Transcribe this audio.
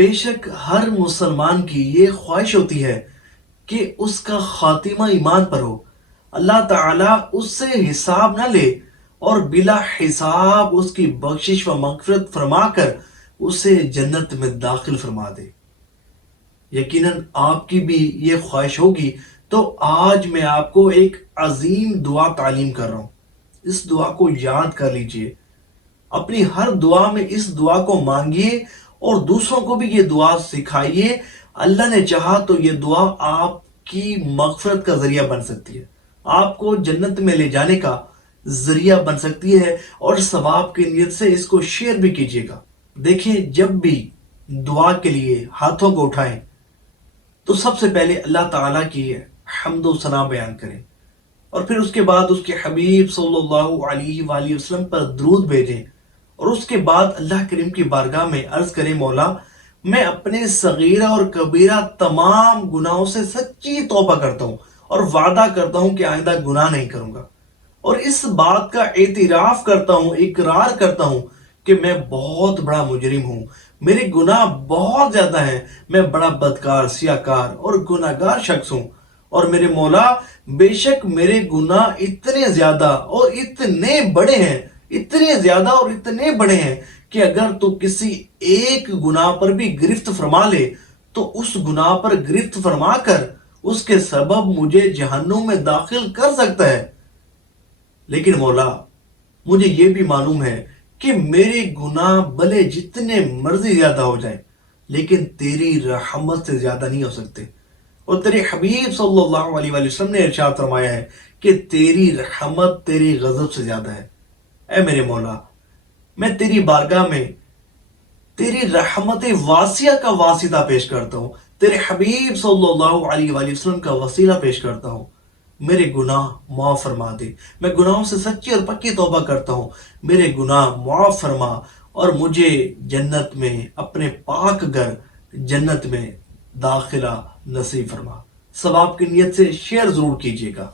بے شک ہر مسلمان کی یہ خواہش ہوتی ہے کہ اس کا خاتمہ ایمان پر ہو، اللہ تعالیٰ اس سے حساب نہ لے اور بلا حساب اس کی بخشش و مغفرت فرما کر اسے جنت میں داخل فرما دے۔ یقیناً آپ کی بھی یہ خواہش ہوگی، تو آج میں آپ کو ایک عظیم دعا تعلیم کر رہا ہوں۔ اس دعا کو یاد کر لیجئے، اپنی ہر دعا میں اس دعا کو مانگیے اور دوسروں کو بھی یہ دعا سکھائیے۔ اللہ نے چاہا تو یہ دعا آپ کی مغفرت کا ذریعہ بن سکتی ہے، آپ کو جنت میں لے جانے کا ذریعہ بن سکتی ہے، اور ثواب کی نیت سے اس کو شیئر بھی کیجیے گا۔ دیکھیں، جب بھی دعا کے لیے ہاتھوں کو اٹھائیں تو سب سے پہلے اللہ تعالیٰ کی حمد و ثنا بیان کریں، اور پھر اس کے بعد اس کے حبیب صلی اللہ علیہ وآلہ وسلم پر درود بھیجیں، اور اس کے بعد اللہ کریم کی بارگاہ میں عرض کریں، مولا میں اپنے صغیرہ اور کبیرہ تمام گناہوں سے سچی توبہ کرتا ہوں اور وعدہ کرتا ہوں کہ آئندہ گناہ نہیں کروں گا، اور اس بات کا اعتراف کرتا ہوں، اقرار کرتا ہوں کہ میں بہت بڑا مجرم ہوں، میرے گناہ بہت زیادہ ہیں، میں بڑا بدکار، سیاہکار اور گناہگار شخص ہوں، اور میرے مولا بے شک میرے گناہ اتنے زیادہ اور اتنے بڑے ہیں، اتنے زیادہ اور اتنے بڑے ہیں کہ اگر تو کسی ایک گناہ پر بھی گرفت فرما لے تو اس گناہ پر گرفت فرما کر اس کے سبب مجھے جہنم میں داخل کر سکتا ہے، لیکن مولا مجھے یہ بھی معلوم ہے کہ میرے گناہ بھلے جتنے مرضی زیادہ ہو جائیں لیکن تیری رحمت سے زیادہ نہیں ہو سکتے، اور تیرے حبیب صلی اللہ علیہ وآلہ وسلم نے ارشاد فرمایا ہے کہ تیری رحمت تیری غضب سے زیادہ ہے۔ اے میرے مولا، میں تیری بارگاہ میں تیری رحمت واسعہ کا واسطہ پیش کرتا ہوں، تیرے حبیب صلی اللہ علیہ وآلہ وسلم کا وسیلہ پیش کرتا ہوں، میرے گناہ معاف فرما دے، میں گناہوں سے سچی اور پکی توبہ کرتا ہوں، میرے گناہ معاف فرما اور مجھے جنت میں، اپنے پاک گھر جنت میں داخلہ نصیب فرما۔ ثواب کی نیت سے شیئر ضرور کیجیے گا۔